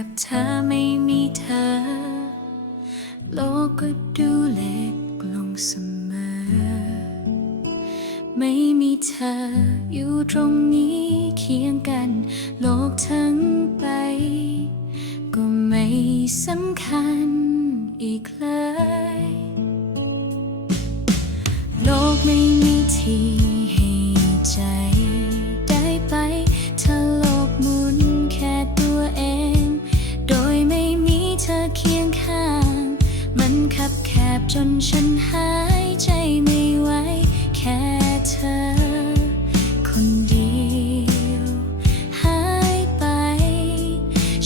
กับเธอไม่มีเธอ โลกก็ดูเล็กลงเสมอ ไม่มีเธออยู่ตรงนี้เคียงกัน โลกทั้งไป ก็ไม่สำคัญอีกเลย โลกไม่มีที่ นฉันหายใจไม่ไหวแค่เธอ คนเดียว หายไป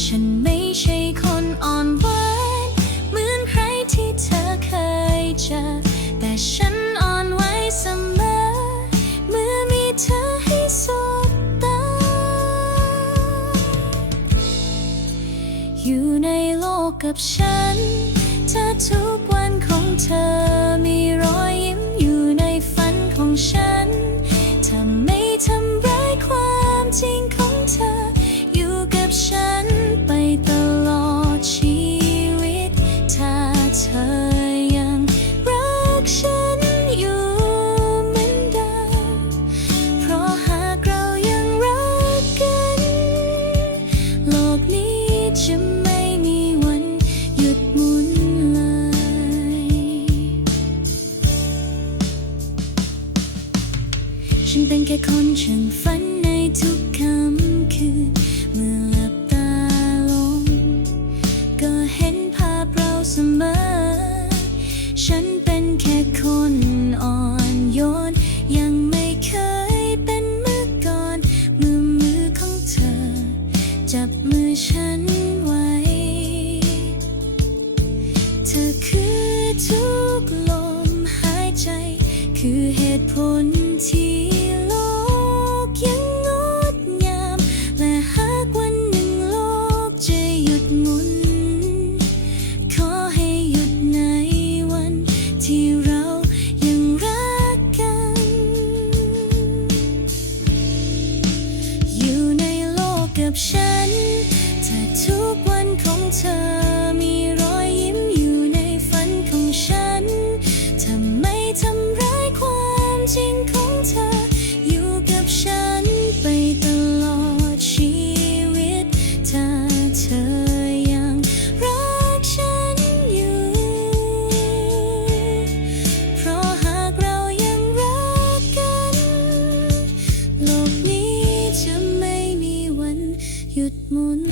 ฉันไม่ใช่คนอ่อนไหวเหมือนใครที่เธอเคยเจอ แต่ฉันอ่อนไหวเสมอ เมื่อมีเธอให้สบตา อยู่ในโลกกับฉันถ้าทุกวัน องเธอมีรอยยิ้มอยู่ในฝันของฉันถ้าไม่ทำร้ายความจริงของเธอ อยู่กับฉันไปตลอดชีวิต ถ้าเธอยังรักฉันอยู่เหมือนเดิม เพราะหากเรายังรักกัน โลกนี้จะ ฉันเป็นแค่คนช่างฝันในทุกคำคืนเมื่อหลับตาลง ก็เห็นภาพเราเสมอ ฉันเป็นแค่คนอ่อนโยน ยังไม่เคยเป็นเมื่อก่อนเมื่อมือของเธอ จับมือฉันไว้ เธอคือทุกลมหายใจ คือเหตุผลที่ กับฉัน ถ้าทุกวันของเธอมีรอยยิ้มอยู่ในฝันของฉันถ้าไม่ทำร้ายความจริงของเธอ อยู่กับฉันไปตลอดชีวิต ถ้าเธอยังรักฉันอยู่ เพราะหากเรายังรักกัน โลกนี้จะ หยุดหมุน